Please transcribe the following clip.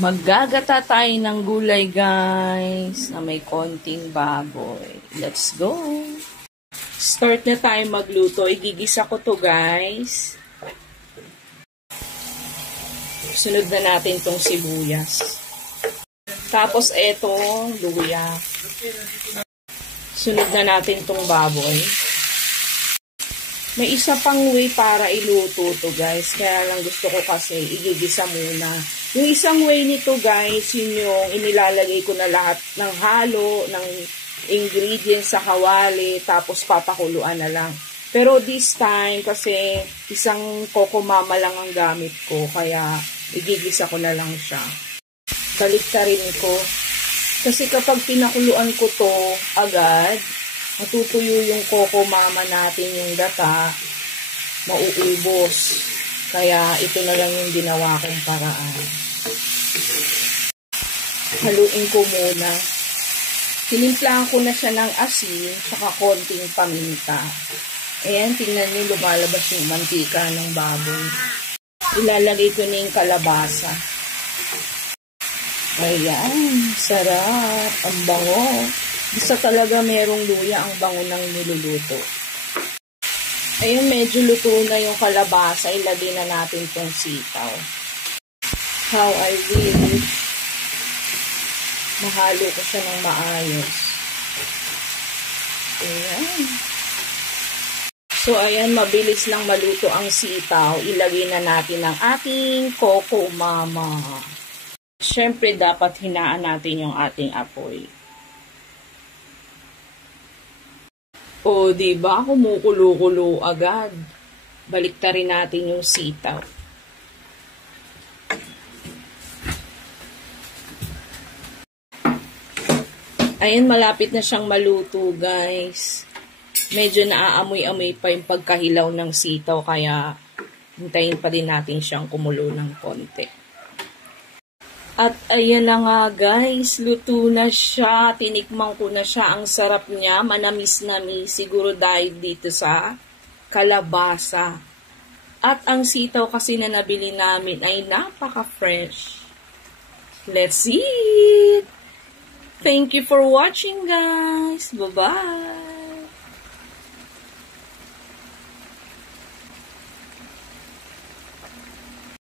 Maggagata tayo ng gulay, guys, na may konting baboy. Let's go! Start na tayo magluto. Igigisa ko to, guys. Sunod na natin tong sibuyas. Tapos, eto, luya. Sunod na natin tong baboy. May isa pang way para iluto to, guys. Kaya lang gusto ko kasi igigisa muna. Yung isang way nito, guys, yun yung inilalagay ko na lahat ng halo, ng ingredients sa kawali, tapos papakuluan na lang. Pero this time, kasi isang kokomama lang ang gamit ko, kaya igigisa ko na lang siya. Balik ka rin ko. Kasi kapag pinakuluan ko to agad, matutuyo yung kokomama natin, yung gata, mauubos. Kaya ito na lang yung ginawa kong paraan. Haluin ko muna. Tinimplahan ko na siya ng asin, saka konting paminta. Ayan, tingnan niyo, lumalabas yung mantika ng baboy. Ilalagay ko na yung kalabasa. Ayan, sarap. Ang bango. Bisa talaga merong luya ang bango ng niluluto. Ayun, medyo luto na yung kalabasa. Ilagay na natin tong sitaw. How I wish mahalo ko siya ng maayos. Ayan. So, ayan, mabilis lang maluto ang sitaw. Ilagay na natin ang ating kokomama. Siyempre, dapat hinaan natin yung ating apoy. O, diba? Kumukulo-kulo agad. Baliktarin natin yung sitaw. Ayan, malapit na siyang maluto, guys. Medyo naaamoy-amoy pa yung pagkahilaw ng sitaw, kaya hintayin pa din natin siyang kumulo ng konti. At ayan na nga, guys, luto na siya. Tinikman ko na siya. Ang sarap niya, manamis-namis. Siguro dahil dito sa kalabasa. At ang sitaw kasi na nabili namin ay napaka-fresh. Let's eat! Thank you for watching, guys. Bye-bye!